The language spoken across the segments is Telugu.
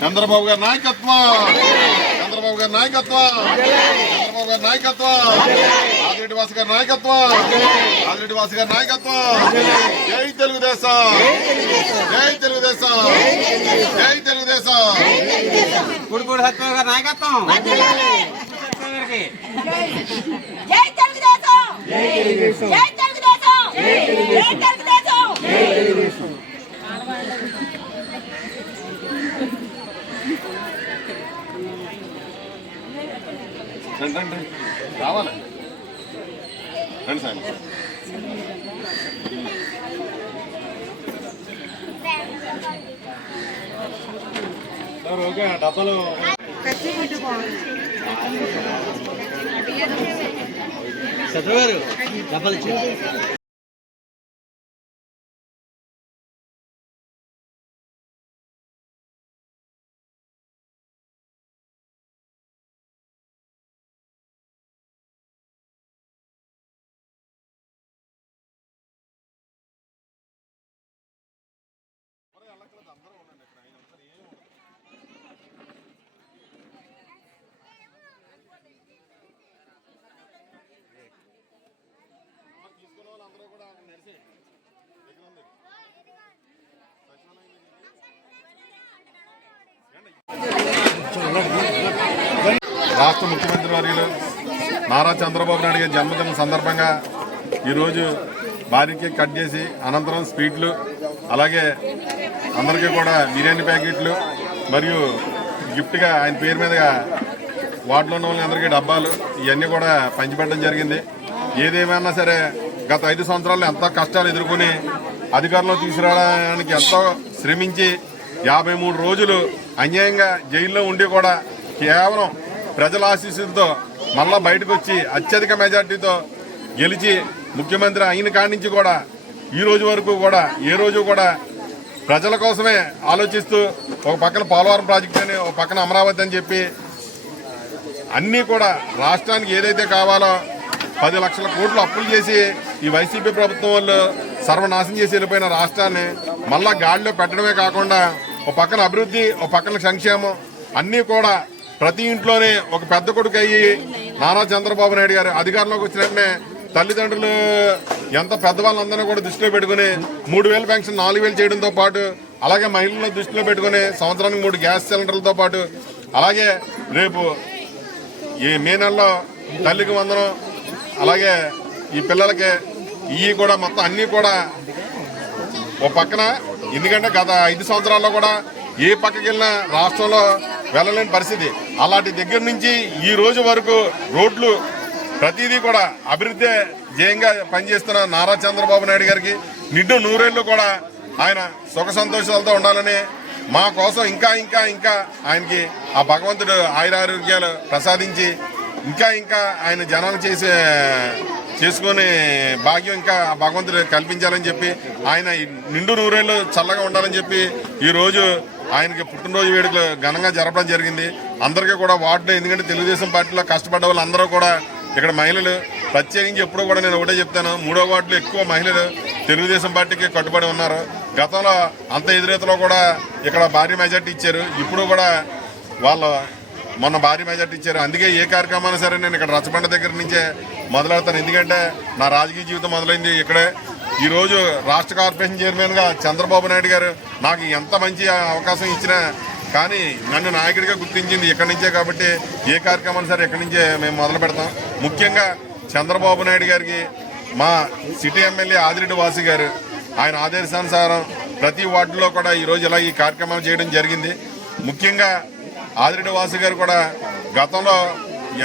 చంద్రబాబు గారి నాయకత్వం, చంద్రబాబు గారి నాయకత్వం, చంద్రబాబు గారి నాయకత్వం, ఆదిరెడ్డి వాసు గారి నాయకత్వం, ఆదిరెడ్డి వాసు గారి నాయకత్వం. జై తెలుగుదేశం, జై తెలుగుదేశం, జై తెలుగుదేశం. గుడిపూడి సత్యనారాయణ గారి నాయకత్వం. జై తెలుగుదేశం, జై తెలుగుదేశం, జై తెలుగుదేశం, జై తెలుగుదేశం. రావాలి రండి సార్. సార్ ఓకే డబ్బాలు సత్యనారాయణ గారు డబ్బాలు ఇచ్చారు. తీసుకున్న వాళ్ళందరూ కూడా నడిచే రాష్ట్ర ముఖ్యమంత్రి వర్యులు నారా చంద్రబాబు నాయుడు గారి జన్మదినం సందర్భంగా ఈరోజు భారీ కేక్ కట్ చేసి అనంతరం స్వీట్లు అలాగే అందరికీ కూడా బిర్యానీ ప్యాకెట్లు మరియు గిఫ్ట్గా ఆయన పేరు మీదుగా వార్డులో ఉన్న వాళ్ళందరికీ డబ్బాలు ఇవన్నీ కూడా పంచిపెట్టడం జరిగింది. ఏదేమైనా సరే గత 5 సంవత్సరాల్లో ఎంతో కష్టాలు ఎదుర్కొని అధికారంలో తీసుకురావడానికి ఎంతో శ్రమించి 53 రోజులు అన్యాయంగా జైల్లో ఉండి కూడా కేవలం ప్రజల ఆశీస్సులతో మళ్ళా బయటకు వచ్చి అత్యధిక మెజార్టీతో గెలిచి ముఖ్యమంత్రి అయిన కాడి నుంచి కూడా ఈ రోజు వరకు కూడా ఏ రోజు కూడా ప్రజల కోసమే ఆలోచిస్తూ ఒక పక్కన పోలవరం ప్రాజెక్టు అని ఒక పక్కన అమరావతి అని చెప్పి అన్నీ కూడా రాష్ట్రానికి ఏదైతే కావాలో 10 లక్షల కోట్లు అప్పులు చేసి ఈ వైసీపీ ప్రభుత్వం వాళ్ళు సర్వనాశనం చేసి వెళ్ళిపోయిన రాష్ట్రాన్ని మళ్ళా గాడిలో పెట్టడమే కాకుండా ఒక పక్కన అభివృద్ధి ఒక పక్కన సంక్షేమం అన్నీ కూడా ప్రతి ఇంట్లోనే ఒక పెద్ద కొడుకు అయ్యి నారా చంద్రబాబు నాయుడు గారు అధికారంలోకి వచ్చిన వెంటనే తల్లిదండ్రులు ఎంత పెద్దవాళ్ళందరినీ కూడా దృష్టిలో పెట్టుకుని 3,000 పెన్షన్ 4,000 చేయడంతో పాటు అలాగే మహిళలను దృష్టిలో పెట్టుకుని సంవత్సరానికి 3 గ్యాస్ సిలిండర్లతో పాటు అలాగే రేపు ఈ మే నెలలో తల్లికి వందనం అలాగే ఈ పిల్లలకి ఇవి కూడా మొత్తం అన్నీ కూడా ఓ పక్కన ఎందుకంటే గత 5 సంవత్సరాల్లో కూడా ఏ పక్కకి వెళ్ళినా రాష్ట్రంలో వెళ్ళలేని పరిస్థితి. అలాంటి దగ్గర నుంచి ఈ రోజు వరకు రోడ్లు ప్రతిదీ కూడా అభివృద్ధి ధ్యేయంగా పనిచేస్తున్న నారా చంద్రబాబు నాయుడు గారికి నిండు 100 ఏళ్ళు కూడా ఆయన సుఖ సంతోషాలతో ఉండాలని మా కోసం ఇంకా ఇంకా ఇంకా ఆయనకి ఆ భగవంతుడు ఆయురారోగ్యాలు ప్రసాదించి ఇంకా ఇంకా ఆయన జనాలు చేసుకునే భాగ్యం ఇంకా భగవంతుడు కల్పించాలని చెప్పి ఆయన నిండు 100 ఏళ్ళు చల్లగా ఉండాలని చెప్పి ఈరోజు ఆయనకి పుట్టినరోజు వేడుకలు ఘనంగా జరపడం జరిగింది. అందరికీ కూడా వార్డులో ఎందుకంటే తెలుగుదేశం పార్టీలో కష్టపడ్డ వాళ్ళందరూ కూడా ఇక్కడ మహిళలు ప్రత్యేకించి ఎప్పుడూ కూడా నేను ఒకటే చెప్తాను 3వ వార్డులో ఎక్కువ మహిళలు తెలుగుదేశం పార్టీకి కట్టుబడి ఉన్నారు. గతంలో అంత ఎదురేతలో కూడా ఇక్కడ భారీ మెజార్టీ ఇచ్చారు. ఇప్పుడు కూడా వాళ్ళు మొన్న భారీ మెజార్టీ ఇచ్చారు. అందుకే ఏ కార్యక్రమాన్ని సరే నేను ఇక్కడ రచ్చబండ దగ్గర నుంచే మొదలెడతాను. ఎందుకంటే నా రాజకీయ జీవితం మొదలైంది ఇక్కడే. ఈరోజు రాష్ట్ర కార్పొరేషన్ చైర్మన్గా చంద్రబాబు నాయుడు గారు నాకు ఎంత మంచి అవకాశం ఇచ్చినా కానీ నన్ను నాయకుడిగా గుర్తించింది ఇక్కడి నుంచే. కాబట్టి ఏ కార్యక్రమాన్ని సరే ఇక్కడి నుంచే మేము మొదలు పెడతాం. ముఖ్యంగా చంద్రబాబు నాయుడు గారికి మా సిటీ ఎమ్మెల్యే ఆదిరెడ్డి వాసు గారు ఆయన ఆదేశానుసారం ప్రతి వార్డులో కూడా ఈరోజు ఇలా ఈ కార్యక్రమాలు చేయడం జరిగింది. ముఖ్యంగా ఆదిరెడ్డి వాసు గారు కూడా గతంలో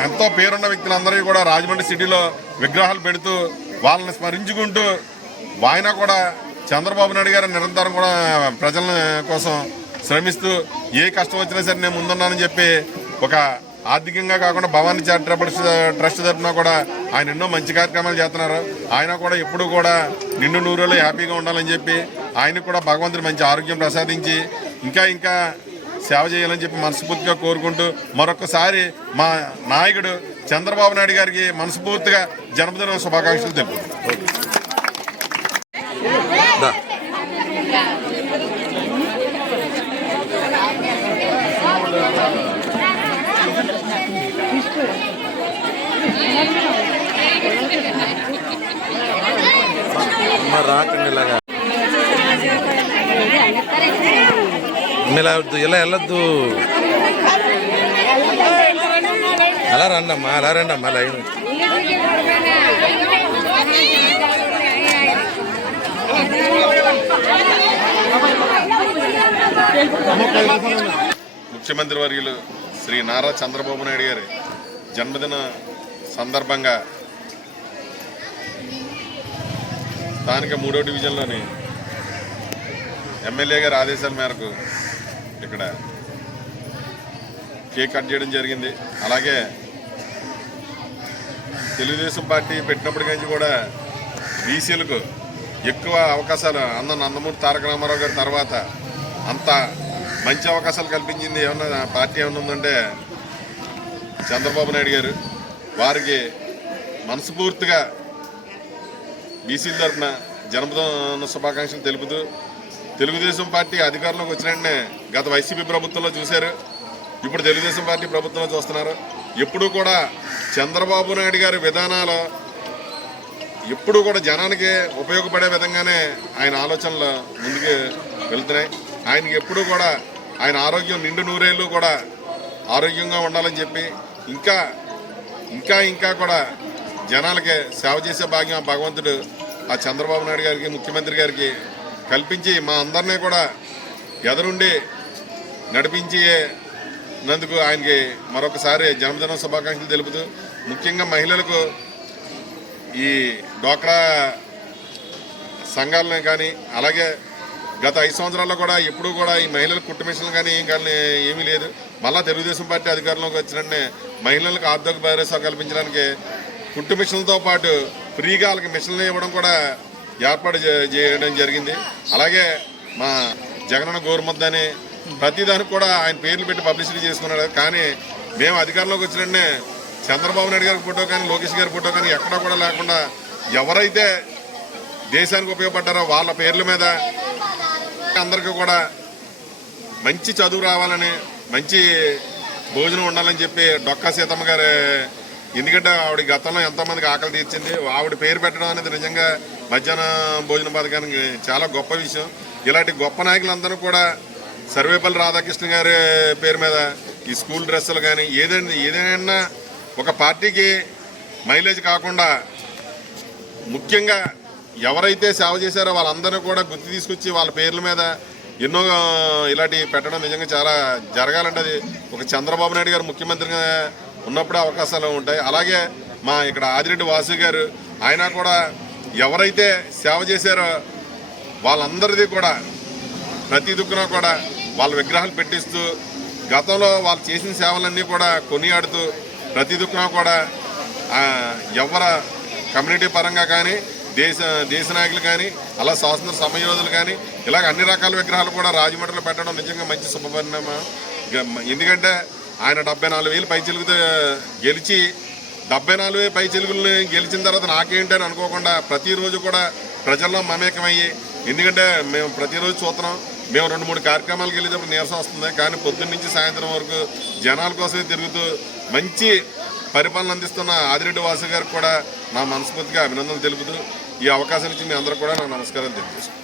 ఎంతో పేరున్న వ్యక్తులందరికీ కూడా రాజమండ్రి సిటీలో విగ్రహాలు పెడుతూ వాళ్ళని స్మరించుకుంటూ ఆయన కూడా చంద్రబాబు నాయుడు గారు నిరంతరం కూడా ప్రజల కోసం శ్రమిస్తూ ఏ కష్టం వచ్చినా సరే నేను ముందున్నానని చెప్పి ఒక ఆర్థికంగా కాకుండా భవానీ చారిటబుల్ ట్రస్ట్ తరఫున కూడా ఆయన ఎన్నో మంచి కార్యక్రమాలు చేస్తున్నారు. ఆయన కూడా ఎప్పుడు కూడా నిండు 100 ఏళ్ళు హ్యాపీగా ఉండాలని చెప్పి ఆయనకు కూడా భగవంతుడు మంచి ఆరోగ్యం ప్రసాదించి ఇంకా ఇంకా సేవ చేయాలని చెప్పి మనస్ఫూర్తిగా కోరుకుంటూ మరొకసారి మా నాయకుడు చంద్రబాబు నాయుడు గారికి మనస్ఫూర్తిగా జన్మదిన శుభాకాంక్షలు తెలుపుతున్నాను. అమ్మ రాకండి ఇలాగా ఇలా వద్దు, ఇలా వెళ్ళొద్దు. అలా రండమ్మా, అలా రండమ్మా లైన్. ముఖ్యమంత్రి వర్యులు శ్రీ నారా చంద్రబాబు నాయుడు గారి జన్మదిన సందర్భంగా స్థానిక 3వ డివిజన్లోని ఎమ్మెల్యే గారి ఆదేశాల మేరకు ఇక్కడ కేక్ కట్ చేయడం జరిగింది. అలాగే తెలుగుదేశం పార్టీ పెట్టినప్పటి నుంచి కూడా బీసీలకు ఎక్కువ అవకాశాలు నందమూరి తారక రామారావు గారి తర్వాత అంత మంచి అవకాశాలు కల్పించింది ఏమన్నా పార్టీ ఏమన్నా ఉందంటే చంద్రబాబు నాయుడు గారు. వారికి మనస్ఫూర్తిగా బీసీల తరఫున జన్మదిన శుభాకాంక్షలు తెలుపుతూ, తెలుగుదేశం పార్టీ అధికారంలోకి వచ్చిన వెంటనే గత వైసీపీ ప్రభుత్వంలో చూశారు, ఇప్పుడు తెలుగుదేశం పార్టీ ప్రభుత్వంలో చూస్తున్నారు. ఎప్పుడూ కూడా చంద్రబాబు నాయుడు గారి విధానాలు ఎప్పుడూ కూడా జనానికి ఉపయోగపడే విధంగానే ఆయన ఆలోచనలు ముందుకు వెళ్తున్నాయి. ఆయనకి ఎప్పుడూ కూడా ఆయన ఆరోగ్యం నిండు నూరేళ్ళు కూడా ఆరోగ్యంగా ఉండాలని చెప్పి ఇంకా ఇంకా ఇంకా కూడా జనాలకి సేవ చేసే భాగ్యం భగవంతుడు ఆ చంద్రబాబు నాయుడు గారికి, ముఖ్యమంత్రి గారికి కల్పించి మా అందరినీ కూడా ఎదురుండి నడిపించినందుకు ఆయనకి మరొకసారి జన్మదిన శుభాకాంక్షలు తెలుపుతూ, ముఖ్యంగా మహిళలకు ఈ డ్వాక్రా సంఘాలను కానీ అలాగే గత 5 సంవత్సరాల్లో కూడా ఎప్పుడూ కూడా ఈ మహిళలకు కుట్టు మిషన్లు కానీ ఏమీ లేదు. మళ్ళా తెలుగుదేశం పార్టీ అధికారంలోకి వచ్చినట్టే మహిళలకు ఆర్థిక భరోసా కల్పించడానికి కుట్టు మిషన్లతో పాటు ఫ్రీగా వాళ్ళకి మిషన్లు ఇవ్వడం కూడా ఏర్పాటు చేయడం జరిగింది. అలాగే మా జగనన్న గోరుముద్ద అని ప్రతిదానికి కూడా ఆయన పేర్లు పెట్టి పబ్లిసిటీ చేసుకున్నాడు. కానీ మేము అధికారంలోకి వచ్చినట్టే చంద్రబాబు నాయుడు గారి ఫోటో కానీ లోకేష్ గారి ఫోటో కానీ ఎక్కడా కూడా లేకుండా ఎవరైతే దేశానికి ఉపయోగపడ్డారో వాళ్ళ పేర్ల మీద అందరికీ కూడా మంచి చదువు రావాలని, మంచి భోజనం ఉండాలని చెప్పి డొక్కా సీతమ్మ గారు, ఎందుకంటే ఆవిడ గతంలో ఎంతోమందికి ఆకలి తీర్చింది, ఆవిడ పేరు పెట్టడం అనేది నిజంగా మధ్యాహ్న భోజన పథకానికి చాలా గొప్ప విషయం. ఇలాంటి గొప్ప నాయకులందరూ కూడా సర్వేపల్లి రాధాకృష్ణ గారి పేరు మీద ఈ స్కూల్ డ్రెస్సులు కానీ ఏదైనా ఒక పార్టీకి మైలేజ్ కాకుండా ముఖ్యంగా ఎవరైతే సేవ చేశారో వాళ్ళందరూ కూడా గుర్తు తీసుకొచ్చి వాళ్ళ పేర్ల మీద ఎన్నో ఇలాంటి పెట్టడం నిజంగా చాలా జరగాలంటే అది ఒక చంద్రబాబు నాయుడు గారు ముఖ్యమంత్రిగా ఉన్నప్పుడే అవకాశాలు ఉంటాయి. అలాగే మా ఇక్కడ ఆదిరెడ్డి వాసు గారు, ఆయన కూడా ఎవరైతే సేవ చేశారో వాళ్ళందరిది కూడా ప్రతి దుక్కున కూడా వాళ్ళ విగ్రహాలు పెట్టిస్తూ గతంలో వాళ్ళు చేసిన సేవలన్నీ కూడా కొనియాడుతూ ప్రతి దుక్కున కూడా ఎవరి కమ్యూనిటీ పరంగా కానీ దేశ నాయకులు కానీ అలా స్వాతంత్ర సమయోధులు కానీ ఇలాగ అన్ని రకాల విగ్రహాలు కూడా రాజమండ్రిలో పెట్టడం నిజంగా మంచి శుభపరిణామం. ఎందుకంటే ఆయన 74,000 పైచిలుగుతో గెలిచి 74,000 పైచిలుగుల్ని గెలిచిన తర్వాత నాకేంటి అని అనుకోకుండా ప్రతిరోజు కూడా ప్రజల్లో మమేకమయ్యి, ఎందుకంటే మేము ప్రతిరోజు చూస్తున్నాం, మేము 2-3 కార్యక్రమాలకు వెళ్ళేటప్పుడు నీరసం వస్తుంది, కానీ పొద్దున్న నుంచి సాయంత్రం వరకు జనాల కోసమే తిరుగుతూ మంచి పరిపాలన అందిస్తున్న ఆదిరెడ్డి వాసు గారికి కూడా నా మనస్ఫూర్తిగా అభినందనలు తెలుపుతూ ఈ అవకాశం ఇచ్చి మీ అందరూ కూడా నా నమస్కారం తెలియజేస్తాను.